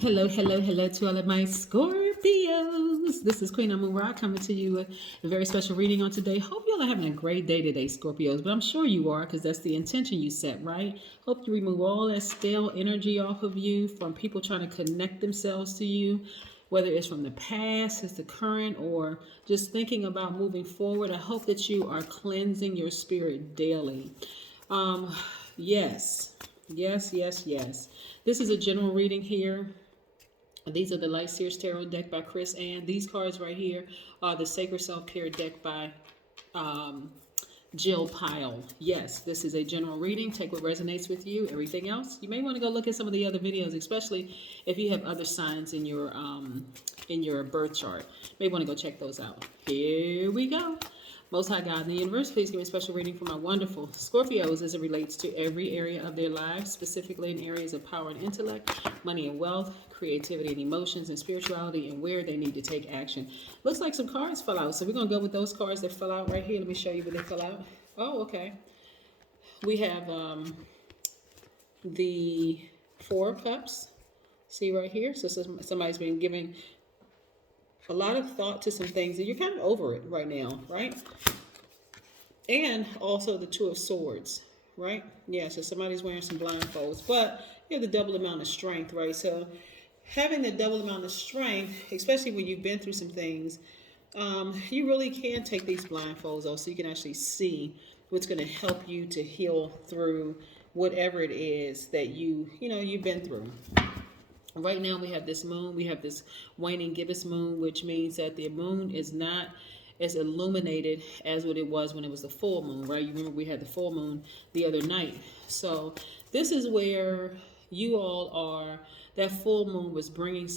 Hello, hello, hello to all of my Scorpios. This is Queen Amun Ra coming to you with a very special reading on today. Hope y'all are having a great day today, Scorpios, but I'm sure you are because that's the intention you set, right? Hope you remove all that stale energy off of you from people trying to connect themselves to you, whether it's from the past, it's the current, or just thinking about moving forward. I hope that you are cleansing your spirit daily. Um, yes, yes. This is a general reading here. These are the Light Seers Tarot deck by Chris Ann. These cards right here are the Sacred Self-Care deck by um, Jill Pyle. Yes, this is a general reading. Take what resonates with you. Everything else, you may want to go look at some of the other videos, especially if you have other signs in your birth chart. You may want to go check those out. Here we go. Most High God in the universe, please give me a special reading for my wonderful Scorpios as it relates to every area of their lives, specifically in areas of power and intellect, money and wealth, creativity and emotions, and spirituality, and where they need to take action. Looks like some cards fell out, so we're going to go with those cards that fell out right here. Let me show you where they fell out. Oh, okay. We have the Four of Cups. See right here? So somebody's been giving a lot of thought to some things and you're kind of over it right now, right? And also the Two of Swords, right? Yeah, so somebody's wearing some blindfolds, but you have the double amount of strength, right? So having the double amount of strength, especially when you've been through some things, you really can take these blindfolds off so you can actually see what's going to help you to heal through whatever it is that you've been through. Right now we have this moon, we have this waning gibbous moon, which means that the moon is not as illuminated as what it was when it was the full moon, right? You remember we had the full moon the other night. So this is where you all are, that full moon was bringing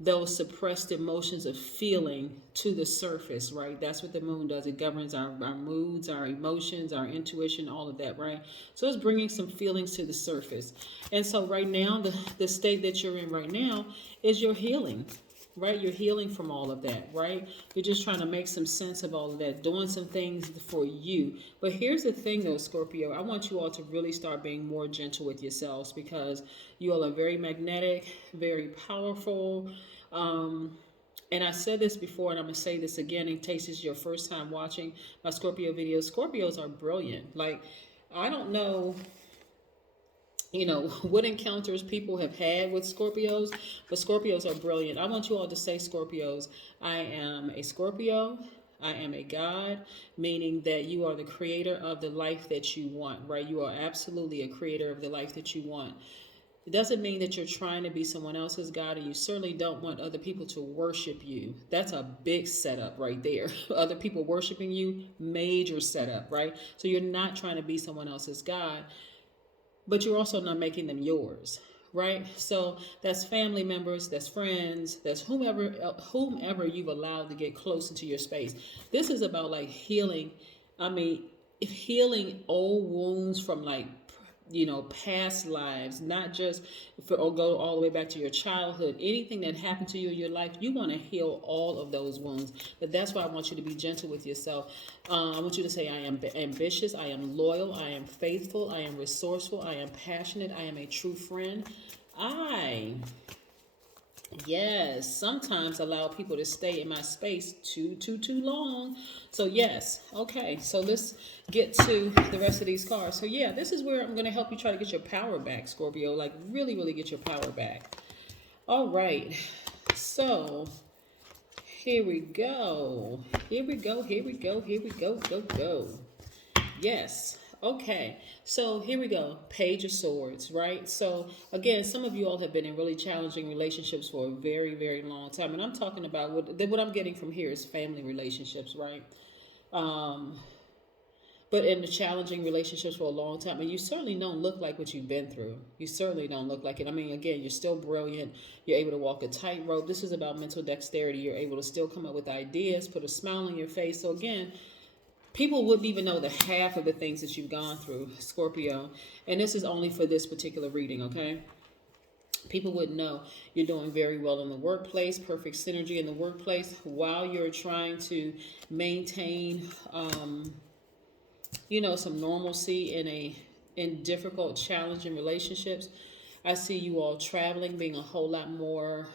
those suppressed emotions of feeling to the surface, right? That's what the moon does. It governs our moods, our emotions, our intuition, all of that, right? So it's bringing some feelings to the surface. And so right now, the state that you're in right now is your healing, right? You're healing from all of that, right? You're just trying to make some sense of all of that, doing some things for you. But here's the thing though, Scorpio, I want you all to really start being more gentle with yourselves because you all are very magnetic, very powerful. And I said this before, and I'm going to say this again in case this is your first time watching my Scorpio videos. Scorpios are brilliant. Like, I don't know, what encounters people have had with Scorpios, but Scorpios are brilliant. I want you all to say, Scorpios, I am a Scorpio. I am a God, meaning that you are the creator of the life that you want, right? You are absolutely a creator of the life that you want. It doesn't mean that you're trying to be someone else's God, and you certainly don't want other people to worship you. That's a big setup right there. Other people worshiping you, major setup, right? So you're not trying to be someone else's God, but you're also not making them yours, right? So that's family members, that's friends, that's whomever you've allowed to get close into your space. This is about like healing. I mean, healing old wounds from like past lives, not just or go all the way back to your childhood. Anything that happened to you in your life, you want to heal all of those wounds. But that's why I want you to be gentle with yourself. I want you to say, I am ambitious, I am loyal, I am faithful, I am resourceful, I am passionate, I am a true friend. Yes, sometimes allow people to stay in my space too long. So yes, okay. So let's get to the rest of these cards. So yeah, this is where I'm going to help you try to get your power back, Scorpio. Like really get your power back. All right. So here we go. Go. Yes. Okay, so here we go. Page of Swords, right? So again, some of you all have been in really challenging relationships for a very long time, and I'm talking about what I'm getting from here is family relationships, right? But in the challenging relationships for a long time, and you certainly don't look like what you've been through. You certainly don't look like it. I mean, again, you're still brilliant. You're able to walk a tightrope. This is about mental dexterity. You're able to still come up with ideas, put a smile on your face. So again, people wouldn't even know the half of the things that you've gone through, Scorpio. And this is only for this particular reading, okay? People wouldn't know. You're doing very well in the workplace, perfect synergy in the workplace while you're trying to maintain, some normalcy in difficult, challenging relationships. I see you all traveling, being a whole lot more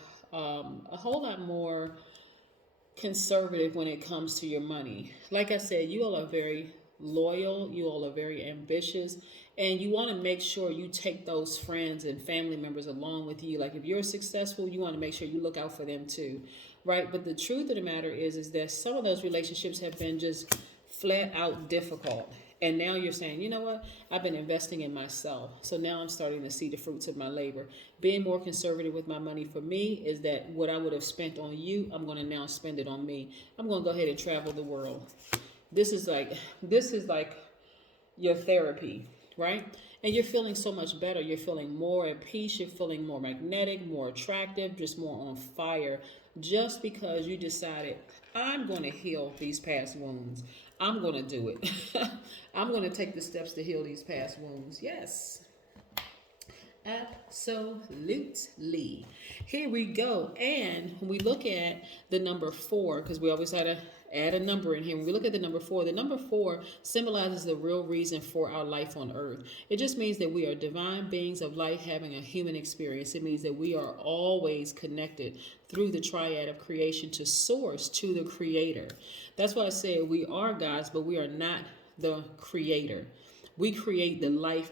conservative when it comes to your money. Like I said, you all are very loyal, you all are very ambitious, and you want to make sure you take those friends and family members along with you. Like if you're successful, you want to make sure you look out for them too, right? But the truth of the matter is that some of those relationships have been just flat out difficult. And now you're saying, you know what? I've been investing in myself. So now I'm starting to see the fruits of my labor. Being more conservative with my money for me is that what I would have spent on you, I'm going to now spend it on me. I'm going to go ahead and travel the world. This is like your therapy, right? And you're feeling so much better. You're feeling more at peace. You're feeling more magnetic, more attractive, just more on fire, just because you decided, I'm going to heal these past wounds. I'm going to do it. I'm going to take the steps to heal these past wounds. Yes. Absolutely. Here we go. And when we look at the number 4, because we always had to add a number in here. When we look at the number four symbolizes the real reason for our life on earth. It just means that we are divine beings of light having a human experience. It means that we are always connected through the triad of creation to source, to the creator. That's why I said we are gods, but we are not the creator. We create the life.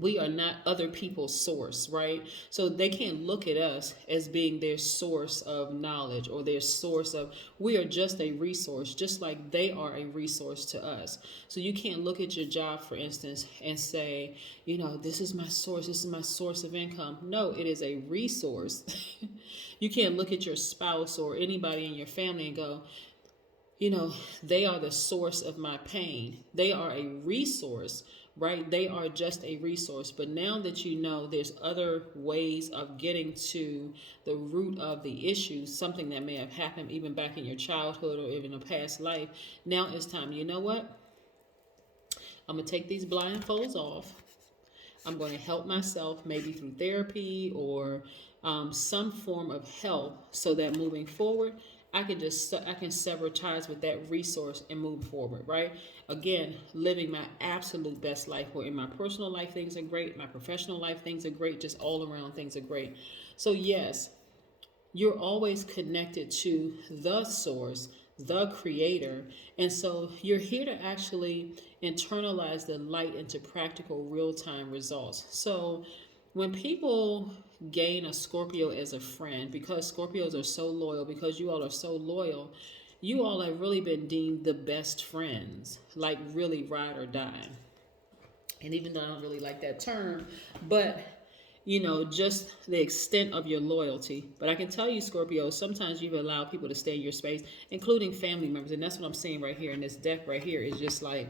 We are not other people's source, right? So they can't look at us as being their source of knowledge or their source of, we are just a resource, just like they are a resource to us. So you can't look at your job, for instance, and say, you know, this is my source of income. No, it is a resource. You can't look at your spouse or anybody in your family and go, you know, they are the source of my pain. They are a resource, right? They are just a resource. But now that you know there's other ways of getting to the root of the issue, something that may have happened even back in your childhood or even a past life, now it's time. You know what? I'm going to take these blindfolds off. I'm going to help myself maybe through therapy or some form of help so that moving forward, I can sever ties with that resource and move forward, right? Again, living my absolute best life, where in my personal life things are great, my professional life things are great, just all around things are great. So yes, you're always connected to the source, the creator. And so you're here to actually internalize the light into practical real-time results. So when people gain a Scorpio as a friend, because Scorpios are so loyal, because you all are so loyal, you all have really been deemed the best friends, like really ride or die. And even though I don't really like that term, but you know, just the extent of your loyalty. But I can tell you, Scorpio, sometimes you've allowed people to stay in your space, including family members. And that's what I'm seeing right here in this deck right here is just like,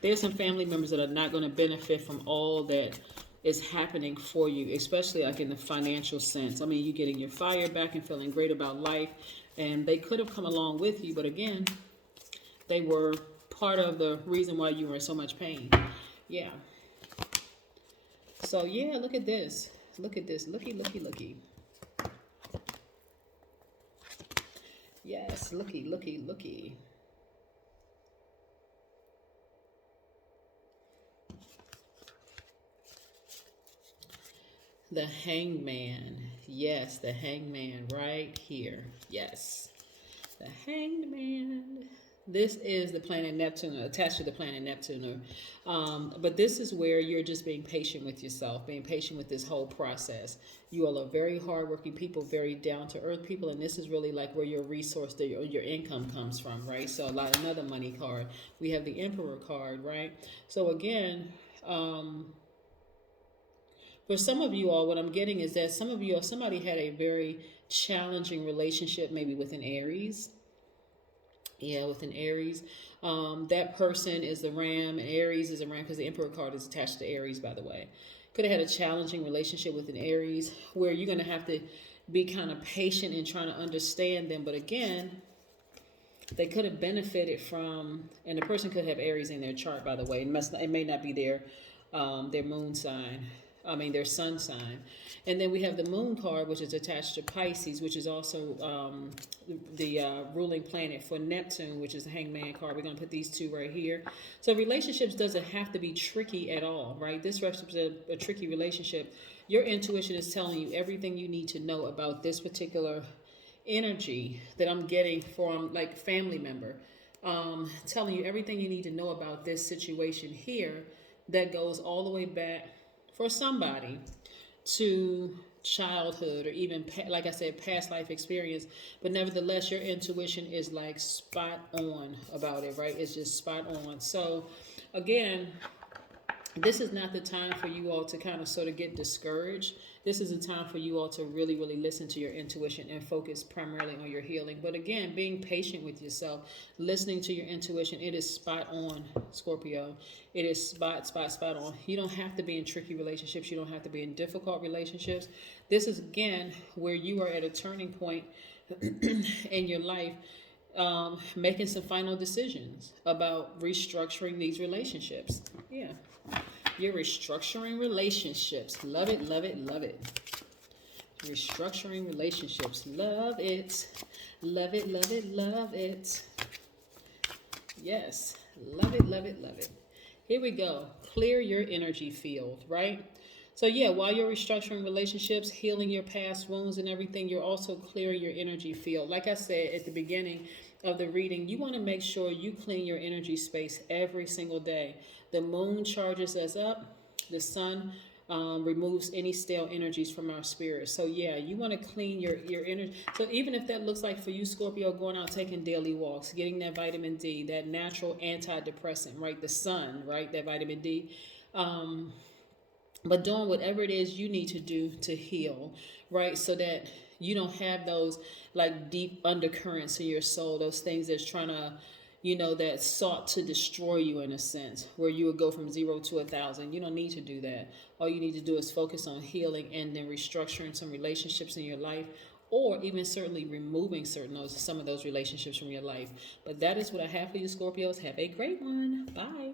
there's some family members that are not going to benefit from all that is happening for you, especially like in the financial sense. I mean, you getting your fire back and feeling great about life. And they could have come along with you, but again, they were part of the reason why you were in so much pain. Yeah. So yeah, look at this. Look at this. Looky, looky, looky. Yes, looky, looky, looky. The Hangman. Yes, the Hangman right here. Yes. The Hangman. This is the planet Neptune, attached to the planet Neptune. But this is where you're just being patient with yourself, being patient with this whole process. You all are very hardworking people, very down-to-earth people, and this is really like where your resource, your income comes from, right? So like another money card. We have the Emperor card, right? So again, for some of you all, what I'm getting is that some of you, somebody had a very challenging relationship, maybe with an Aries. Yeah, with an Aries. That person is the Ram. Aries is a Ram because the Emperor card is attached to Aries, by the way. Could have had a challenging relationship with an Aries where you're going to have to be kind of patient in trying to understand them. But again, they could have benefited from, and the person could have Aries in their chart, by the way. It may not be their moon sign. their sun sign. And then we have the moon card, which is attached to Pisces, which is also the ruling planet for Neptune, which is the hangman card. We're going to put these two right here. So relationships doesn't have to be tricky at all, right? This represents a tricky relationship. Your intuition is telling you everything you need to know about this particular energy that I'm getting from like family member. Telling you everything you need to know about this situation here that goes all the way back for somebody to childhood or even like I said, past life experience. But nevertheless, your intuition is like spot on about it, right? It's just spot on. So again, this is not the time for you all to kind of sort of get discouraged. This is a time for you all to really, really listen to your intuition and focus primarily on your healing. But again, being patient with yourself, listening to your intuition, it is spot on, Scorpio. It is spot on. You don't have to be in tricky relationships. You don't have to be in difficult relationships. This is, again, where you are at a turning point in your life, making some final decisions about restructuring these relationships. Yeah. You're restructuring relationships. Love it, love it, love it. Restructuring relationships. Love it. Love it, love it, love it. Yes. Love it, love it, love it. Here we go. Clear your energy field, right? So yeah, while you're restructuring relationships, healing your past wounds and everything, you're also clearing your energy field. Like I said at the beginning of the reading, you want to make sure you clean your energy space every single day. The moon charges us up. The sun removes any stale energies from our spirit. So yeah, you want to clean your energy. So even if that looks like for you, Scorpio, going out taking daily walks, getting that vitamin D, that natural antidepressant, right? The sun, right? That vitamin D. But doing whatever it is you need to do to heal, right? So that you don't have those like deep undercurrents in your soul, those things that's trying to, that sought to destroy you in a sense, where you would go from 0 to 1,000. You don't need to do that. All you need to do is focus on healing and then restructuring some relationships in your life, or even certainly removing some of those relationships from your life. But that is what I have for you, Scorpios. Have a great one. Bye.